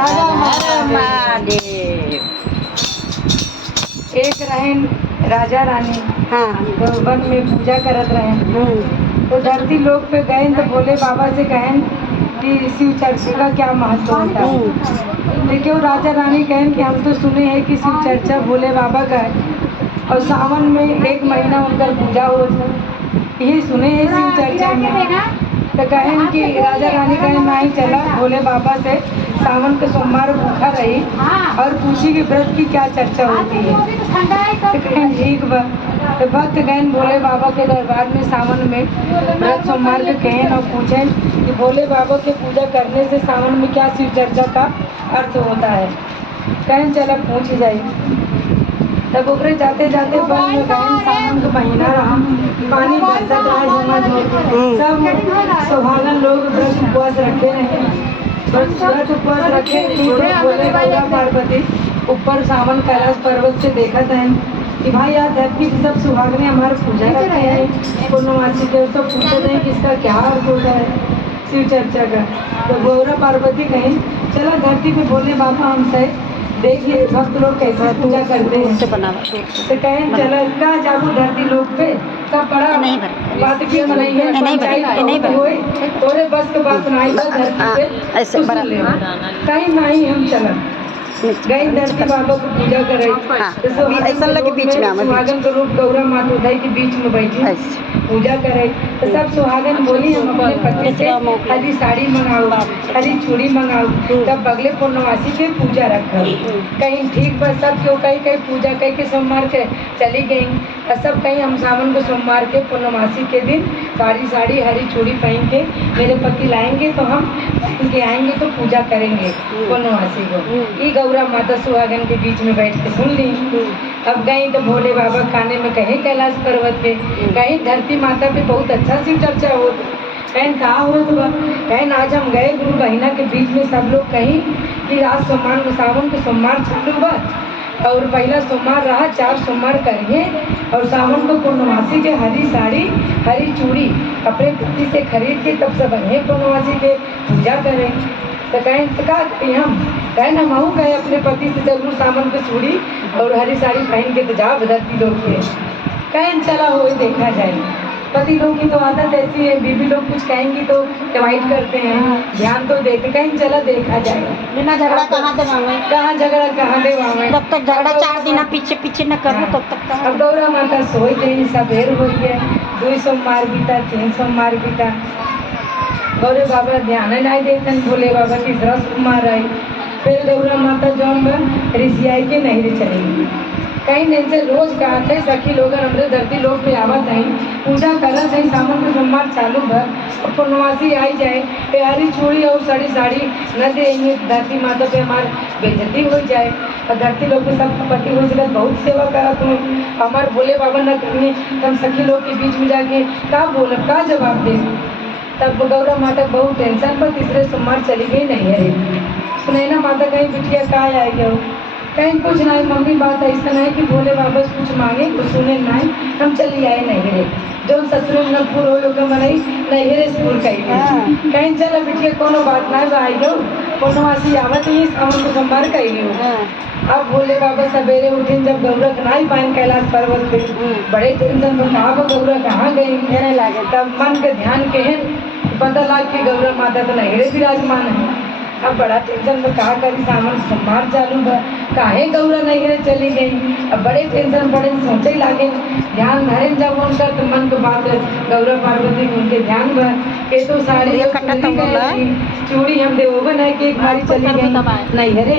महादेव। एक रहन राजा रानी हाँ तो वन में पूजा करत रहे। तो धरती लोक पे गए तो भोले बाबा से कहें कि शिव चर्चा का क्या महत्व होता है। देखिए वो राजा रानी कहें कि हम तो सुने हैं कि शिव चर्चा भोले बाबा का है और सावन में 1 महीना उनका पूजा होता है, यही सुने हैं शिव चर्चा में। तो कहें कि राजा रानी कहें नहीं चला भोले बाबा से सावन के सोमवार भूखा रही और पूछी कि व्रत की क्या चर्चा होती है। तो कहें ठीक बा। तो भक्त गए भोले बाबा के दरबार में सावन में व्रत सोमवार के कहें और पूछें कि भोले बाबा की पूजा करने से सावन में क्या शिव चर्चा का अर्थ होता है। कहें चला पूछ जाइए। तब ओकरे जाते जाते वन में गए, सावन का महीना रहा, पानी बरसत रहा झमाझम। सब सुहागन लोग व्रत उपवास रखे रहे। व्रत उपवास रखे तो बोले गौरा पार्वती ऊपर सावन कैलाश पर्वत से देखा था कि भाई यार धरती की सब सुहागने हमारे पूजा करते हैं, पूर्णमासी के सब पूछते हैं कि इसका क्या अर्थ होता है शिव चर्चा का। तो गौरा पार्वती कहीं चला धरती पे भोले बाबा हमसे देखिए भक्त लोग कैसे पूजा करते हैं। तो कहें चलो का जाबू धरती लोग पे सब बड़ा बात की मनाई है तोरे बस के बात नहीं धरती पे ऐसे कहीं नहीं हम चला गई धरती बाबा को पूजा करे। ऐसा लगे बीच में सुहागन का रूप गौरा माता उठाई के बीच में बैठी पूजा करे। तो सब सुहागन बोली हम अपने पति से हरी साड़ी मंगाओ, हरी चूड़ी मंगाओ, तब बगले पूर्णवासी के पूजा रखा। कहीं ठीक बस सब क्यों कहीं कहीं पूजा कहीं के सोमवार के चली गई और सब कहीं हम सावन को सोमवार के पूर्णवासी के दिन साड़ी साड़ी हरी चूड़ी पहन के मेरे पति लाएंगे तो हम पहन के आएंगे तो पूजा करेंगे पूर्णवासी को। ये गौरा माता सुहागन के बीच में बैठ के सुन ली। अब गई तो भोले बाबा खाने में कहीं कैलाश पर्वत पे कहीं धरती माता पे बहुत अच्छा शिव चर्चा हो। कहीं कहा हो तो कहीं आज हम गए गुरु बहिना के बीच में सब लोग कहीं कि आज सोमवार को सावन के सोमवार चालू बा और पहला सोमवार रहा 4 सोमवार करिए और सावन को पूर्णमासी के हरी साड़ी हरी चूड़ी अपने पति से खरीद के तब सब बने पूर्णमासी के पूजा करें। तो कहें तो का हम कहें हम आहू गए अपने पति से जरूर सावन की चूड़ी और हरी साड़ी पहन के तो जा धरती लोग के कहें चला हो देखा जाए। पति लोग की तो आदत ऐसी है, बीबी लोग कुछ कहेंगी तो डिवाइड करते हैं, ध्यान तो देते कहीं चला देखा जाए। बिना झगड़ा कहाँ दबावे, कहाँ झगड़ा कहाँ देवावे। तब तक झगड़ा 4 दिन पीछे पीछे न करो तब तक। अब गौरा माता सोई गई सवेर हो गया 2 सोमवार बीता 3 सोमवार बीता गौरे बाबा ध्यान नहीं देते भोले बाबा तीसरा सोमवार आई। फिर गौरा माता जौन ऋषियाई के नहरे चलेगी कहीं नहीं से रोज कहते सखी लोग हमरे धरती लोग पे आवत है पूजा करत है सावन के सोमवार चालू भर और पूर्णवासी आई जाए प्यारी चूड़ी और साड़ी साड़ी न देंगे धरती माता पे हमार बेइज्जती हो जाए और धरती लोग के सब पति हो जाए बहुत सेवा करत हूँ हमार भोले बाबा न करनी हम सखी लोग के बीच में जाके का बोल का जवाब दे। तब गौरा माता बहुत टेंशन पर तीसरे सोमवार चली गई नहीं है। सुनैना माता कहीं बिटिया का आई गयो कहीं कुछ नहीं मम्मी बात ऐसा नहीं कि भोले बाबा से कुछ मांगे कुछ सुने नहीं हम चली आए नहीं रे जो ससुर में पूर हो मनई नहीं रे पूर कही कहीं चल बिटिया कोनो बात नहीं आई गो पूर्णवासी आवत ही सावन को सोमवार कही गो। अब भोले बाबा सवेरे उठे जब गौरा नहीं पाए कैलाश पर्वत पे बड़े टेंशन में कहा गौरा कहाँ गई कहने लगे। तब मन के ध्यान के पता लग कि गौरा माता तो नहीं रे विराजमान है। अब बड़ा टेंशन में कहा करी सावन सोमवार चालू है काहे गौरा नहीं रे चली गई। अब बड़े टेंशन बड़े सोचे लागे ध्यान धरे जब उनका तो मन को बात गौरा पार्वती उनके ध्यान भर के तो साड़ी चूड़ी हम देवोगन है कि एक बारी चली गई नहीं है रे।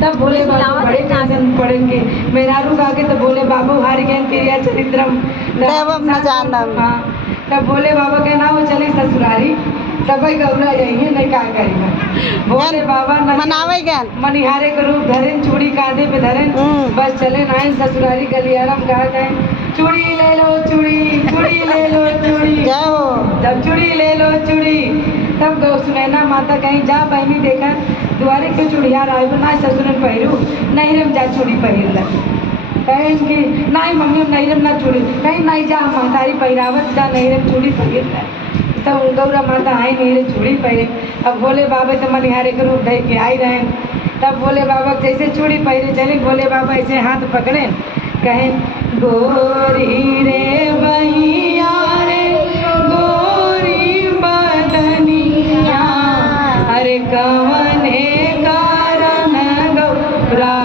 तब भोले बाबा बड़े टेंशन पड़ेंगे मेरा रुक आगे तो भोले बाबू हार गए तेरिया चरित्रम देवम न जानम। हाँ तब भोले बाबा के नाम चले ससुरारी तब गौरा यही नहीं का करेगा भोले बाबा मनावे गए मनिहारे के रूप धरें चूड़ी कांधे पे धरें बस चले नाइन ससुरारी गलियारम कहा जाए चूड़ी ले लो चूड़ी चूड़ी ले लो चूड़ी जब चूड़ी ले लो चूड़ी तब गौ सुनैना माता कहीं जा बहनी देखा दुआरे के चूड़ियार आए ना ससुर पहिरू नहीं रम जा चूड़ी पहिर ला कहें कि नहीं मम्मी नहीं रम ना चूड़ी कहीं नहीं जा महतारी पहिरावत जा नहीं रम चूड़ी पहिर ला। तब गौरा माता आई नहीं रे चूड़ी पहरे। अब भोले बाबा तो मनिहारे के रूप धर के आई रहे। तब भोले बाबा जैसे चूड़ी पहरे चले, भोले बाबा ऐसे हाथ पकड़े, कहें गोरी रे बहिया रे गोरी बदनिया, अरे कवने कारण गौरा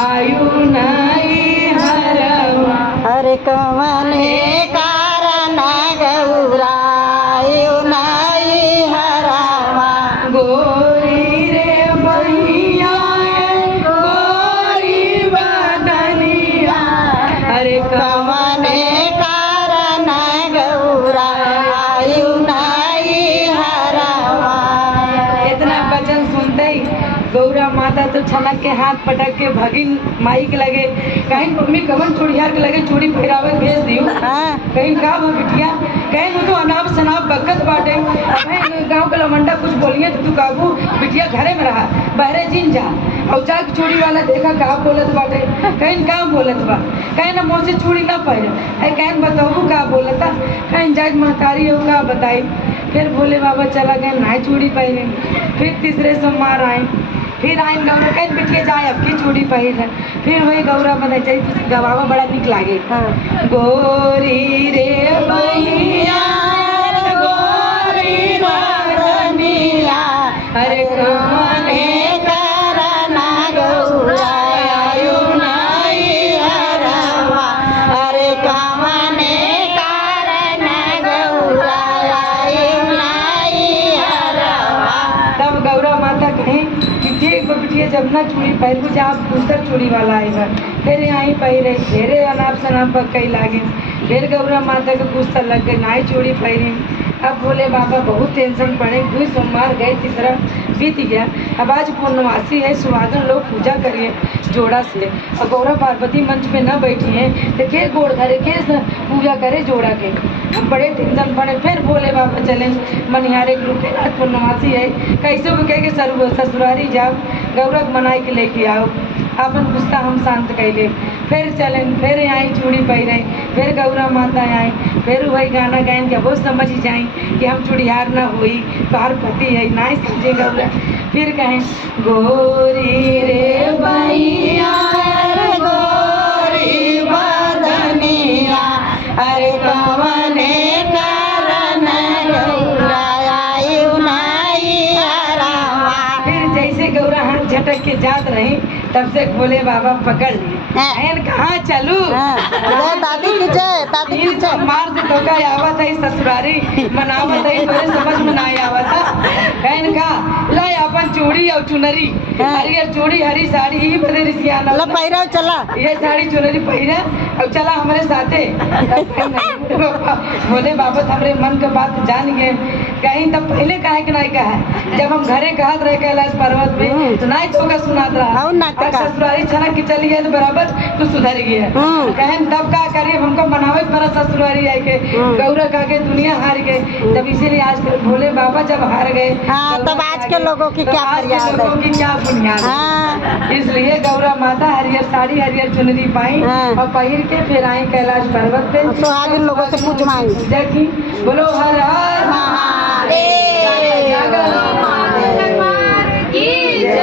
आयु नहीं हरवा। अरे कवने कारण गौरायु नहीं हरावा। गोरी रे बहिया गोरी बदनिया, अरे कवने कारण गौरायु नहीं हरावा। इतना वचन सुनते ही गौरा माता तो छनक के हाथ पटक के भगिन माई के लगे, कहीं मम्मी कवन चूड़ियार के लगे चूड़ी पहिरावे भेज दियो। हाँ। कहीं का वो बिटिया, कहीं वो तो अनाप शनाप बकत बाटे। कहीं गाँव के लमंडा कुछ बोलिए तो तू काबू बिटिया घरे में रहा, बहरे जिन जा। और जाके चूड़ी वाला देखा का बोलत बाटे, कहीं का बोलत बा, कहीं ना मुँह से चूड़ी ना पहले, कहीं बताऊ का बोलता, कहीं जाके महतारी हो का बताई। फिर भोले बाबा चला गए, ना चूड़ी पहने। फिर तीसरे सोमवार आए, फिर आए गौरा कहीं बिटिया जाए अब की चूड़ी पहिर है। फिर वही गौरा बता चाहिए गवावा बड़ा निक लागे। हाँ। गोरी रे बहिया गोरी बदनिया, अरे कवने कारण गौरायु नहीं हरावा। अरे कवने कारण गौरायु नहीं हरावा। तब गौरा माता कहें कि देख बिटिया जब ना चूड़ी पहनू जा आप दूसर चूड़ी वाला आएगा। फिर यहाँ पहिरे, फिर अनाप शनाप कई लागे। फिर गौरा माता के पूछता लग गई, नाई चूड़ी पहने। अब भोले बाबा बहुत टेंशन पड़े। 2 सोमवार गए, तीसरा बीत गया। अब आज पूर्णवासी है, सुहागन लोग पूजा करिए जोड़ा से। और गौरा पार्वती मंच पे न बैठी हैं तो के गोड़ धरे के पूजा करे जोड़ा के। हम बड़े टेंशन पड़े। फिर भोले बाबा चले मनिहारे ग्रुप के आज पूर्णवासी है, कैसे भी कह के ससुरारी जाओ, गौरा के मनाई के लेके आओ। अपन गुस्सा हम शांत कैले। फिर चलें, फिर आई चूड़ी पहिरे। फिर गौरा माता आई, फिर वही गाना गायन के वो समझ जाए कि हम चूड़ियार ना हुई, तोहार पति है ना समझे गौरा। फिर कहें गोरी रे बहिया गोरी बदनिया, अरे कवने कारण गौरायु नहीं हरावा। फिर जैसे गौरा हाथ झटक के जात रही, तब से भोले बाबा पकड़ लिए। हाँ। कहाँ चलू? जय दादी की जय, दादी की जय। मार से धोखा आवत है ससुरारी मनावत है, तोरे समझ में ना आवत है। कहन का ला अपन चूड़ी और चुनरी, हरियर चूड़ी हरी साड़ी ही बदे रिसियाना लो पहिराओ चला। ये साड़ी चुनरी पहिरे अब चला हमारे साथे। भोले बाबा हमारे मन का बात जान गए। कहीं तब पहले काहे के नहीं कहा, जब हम घरे कहत रहे कैलाश पर्वत पे तो नहीं तो का सुनात रहा। और ससुरारी छनक के चली गए तो बराबर तू सुधर गया। कहन तब का करिए, हमको मनावे पड़ा ससुरारी आए के। गौरा कहा के दुनिया हार गए, तब इसीलिए आज भोले बाबा जब हार गए, हाँ, तब आज के लोगों की क्या फरियाद लोगों की क्या बुनियाद है। हाँ। इसलिए गौरा माता हरियर साड़ी हरियर चुनरी पाई और पहिर के फिर आई कैलाश पर्वत पे। सुहागिन लोगों से पूछवाएंगे। पूजा की। बोलो हर हर महादेव। महादेव।